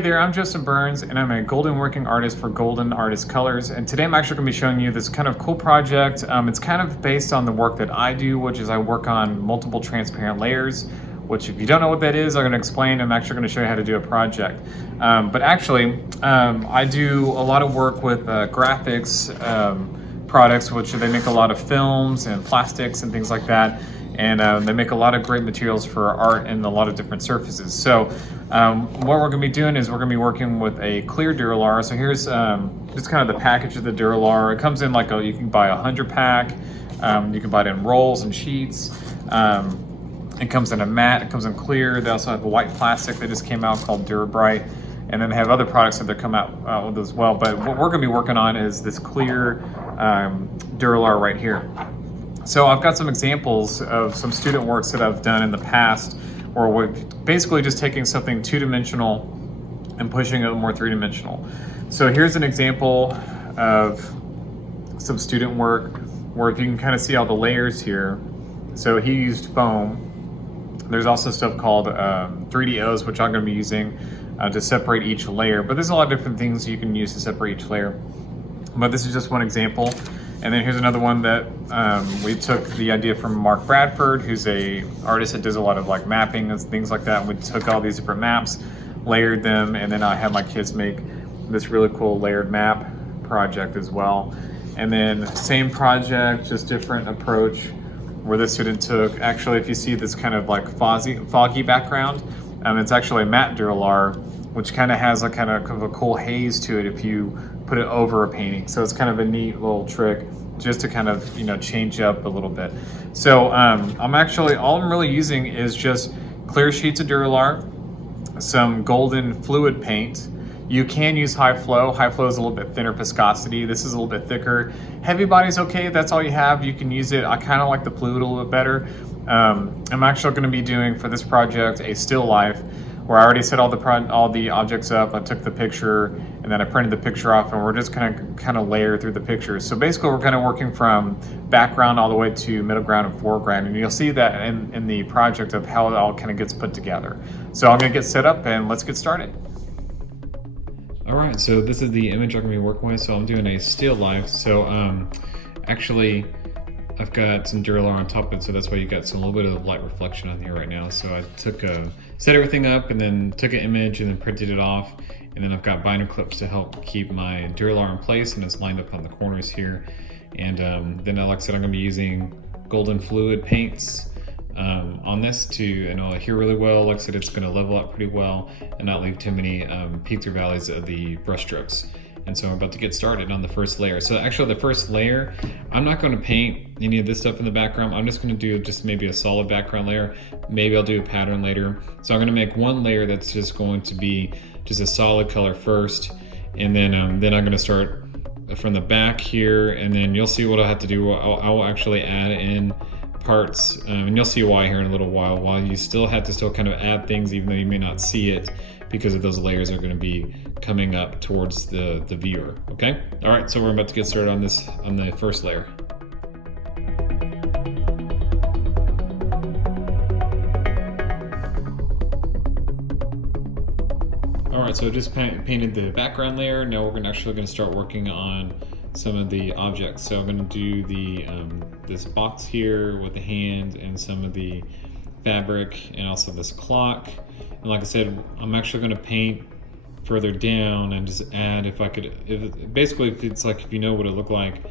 Hey there, I'm Justin Burns, and I'm a golden working artist for Golden Artist Colors. And today I'm actually going to be showing you this kind of cool project. It's kind of based on the work that I do, which is I work on multiple transparent layers, which if you don't know what that is, I'm going to explain. I'm actually going to show you how to do a project. But actually, I do a lot of work with Grafix products, which they make a lot of films and plastics and things like that. And they make a lot of great materials for art and a lot of different surfaces. So what we're going to be doing is we're going to be working with a clear Dura-Lar. So here's just kind of the package of the Dura-Lar. It comes in like you can buy a 100 pack. You can buy it in rolls and sheets. It comes in a matte. It comes in clear. They also have a white plastic that just came out called Dura-Bright. And then they have other products that they come out with as well. But what we're going to be working on is this clear Dura-Lar right here. So I've got some examples of some student works that I've done in the past where we've basically just taking something two-dimensional and pushing it more three-dimensional. So here's an example of some student work where if you can kind of see all the layers here. So he used foam. There's also stuff called 3DOs, which I'm going to be using to separate each layer. But there's a lot of different things you can use to separate each layer. But this is just one example. And then here's another one that we took the idea from Mark Bradford, who's a artist that does a lot of like mapping and things like that. And we took all these different maps, layered them, and then I had my kids make this really cool layered map project as well. And then same project, just different approach where the student took, actually if you see this kind of like foggy background, it's actually a matte Dura-Lar, which kind of has a kind of a cool haze to it if you put it over a painting. So it's kind of a neat little trick just to kind of, you know, change up a little bit. So all I'm really using is just clear sheets of Dura-Lar, some golden fluid paint. You can use high flow. High flow is a little bit thinner viscosity. This is a little bit thicker. Heavy body's okay, if that's all you have, you can use it. I kind of like the fluid a little bit better. I'm actually going to be doing for this project a still life where I already set all the objects up. I took the picture and then I printed the picture off, and we're just kind of layer through the pictures. So basically we're kind of working from background all the way to middle ground and foreground, and you'll see that in the project of how it all kind of gets put together. So I'm going to get set up and let's get started. All right, so this is the image I'm going to be working with. So I'm doing a still life. So actually I've got some Dura-Lar on top of it, so that's why you got some little bit of light reflection on here right now. So I took set everything up and then took an image and then printed it off. And then I've got binder clips to help keep my Dura-Lar in place, and it's lined up on the corners here. And then like I said, I'm gonna be using golden fluid paints on this to, and it'll adhere really well. Like I said, it's gonna level up pretty well and not leave too many peaks or valleys of the brush strokes. And so I'm about to get started on the first layer. So actually the first layer, I'm not going to paint any of this stuff in the background. I'm just going to do just maybe a solid background layer. Maybe I'll do a pattern later. So I'm going to make one layer that's just going to be just a solid color first. And then I'm going to start from the back here, and then you'll see what I'll have to do. I'll actually add in parts, and you'll see why here in a little while you still have to kind of add things even though you may not see it, because of those layers are going to be coming up towards the viewer. Okay, all right, so we're about to get started on the first layer. All right, so I just painted the background layer. Now we're actually going to start working on some of the objects. So I'm going to do the this box here with the hand and some of the fabric and also this clock. And like I said, I'm actually going to paint further down and just add, if it's like, if you know what it looked like,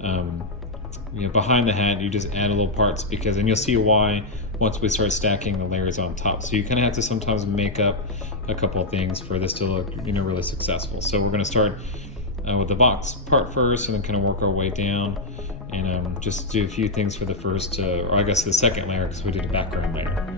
you know, behind the hat, you just add little parts, because, and you'll see why once we start stacking the layers on top. So you kind of have to sometimes make up a couple of things for this to look, you know, really successful. So we're going to start with the box part first, and then kind of work our way down, and just do a few things for the first, or I guess the second layer, because we did a background layer.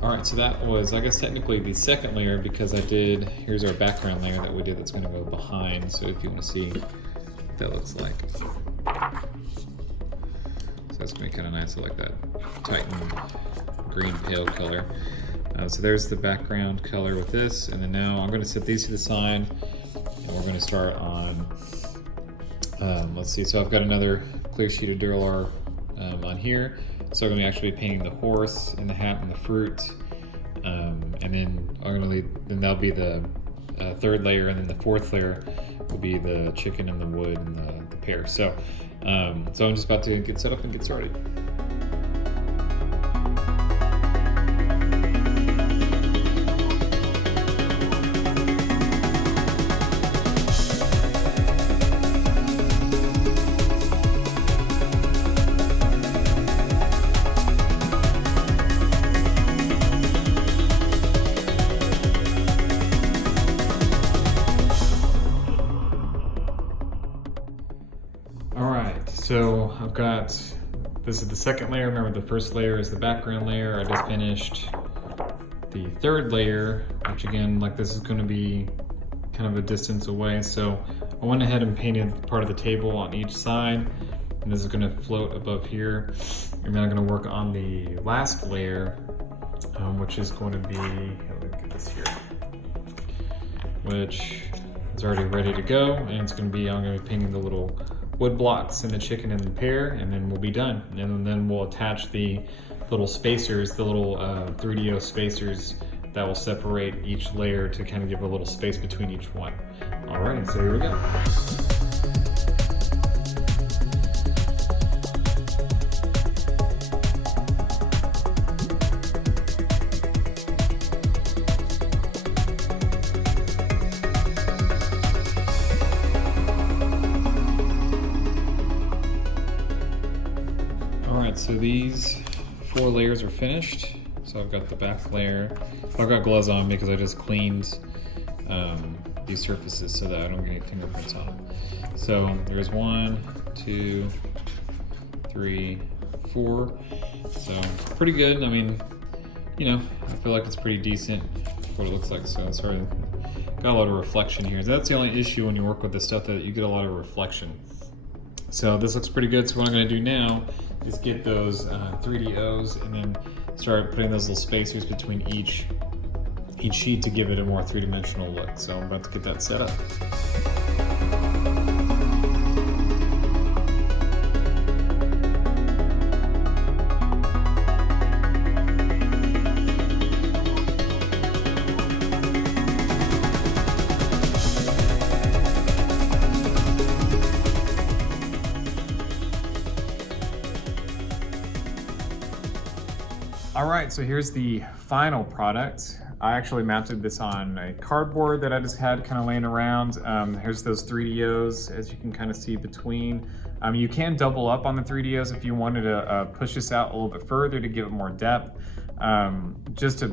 Alright, so that was, I guess, technically the second layer, because here's our background layer that we did that's going to go behind, so if you want to see what that looks like. So that's gonna be kind of nice. I like that Titan green pale color. So there's the background color with this, and then now I'm gonna set these to the side, and we're gonna start on, let's see, so I've got another clear sheet of Dura-Lar on here. So I'm gonna actually be painting the horse and the hat and the fruit. And then then that'll be the third layer, and then the fourth layer will be the chicken and the wood and the pear. So I'm just about to get set up and get started. So I've got, this is the second layer. Remember, the first layer is the background layer. I just finished the third layer, which again, like, this is going to be kind of a distance away. So I went ahead and painted part of the table on each side, and this is going to float above here. And then I'm going to work on the last layer, which is going to be, let me get this here, which is already ready to go. And it's going to be, I'm going to be painting the little wood blocks and the chicken and the pear, and then we'll be done. And then we'll attach the little spacers, the little 3DO spacers that will separate each layer to kind of give a little space between each one. Alright, so here we go. So these 4 layers are finished. So I've got the back layer. I've got gloves on because I just cleaned these surfaces so that I don't get any fingerprints on them. So there's 1, 2, 3, 4. So pretty good. I mean, you know, I feel like it's pretty decent for what it looks like. So it's already got a lot of reflection here. So that's the only issue when you work with this stuff, that you get a lot of reflection. So this looks pretty good. So what I'm going to do now is get those 3DOs and then start putting those little spacers between each sheet to give it a more three-dimensional look. So I'm about to get that set up. All right, so here's the final product. I actually mounted this on a cardboard that I just had kind of laying around. Here's those 3DOs, as you can kind of see between. You can double up on the 3DOs if you wanted to push this out a little bit further to give it more depth. Just to,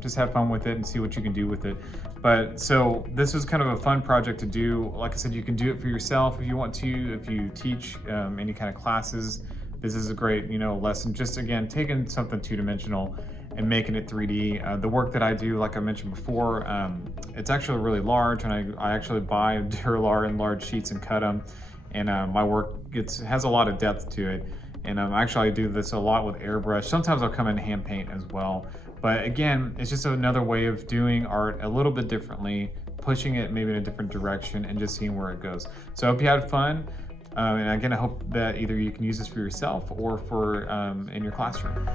just have fun with it and see what you can do with it. But so this was kind of a fun project to do. Like I said, you can do it for yourself if you want to, if you teach any kind of classes. This is a great, lesson. Just again, taking something two-dimensional and making it 3D. The work that I do, like I mentioned before, it's actually really large, and I actually buy Dura-Lar in large sheets and cut them. And my work has a lot of depth to it. And actually, I do this a lot with airbrush. Sometimes I'll come in hand paint as well. But again, it's just another way of doing art a little bit differently, pushing it maybe in a different direction, and just seeing where it goes. So I hope you had fun. And again, I hope that either you can use this for yourself or for in your classroom.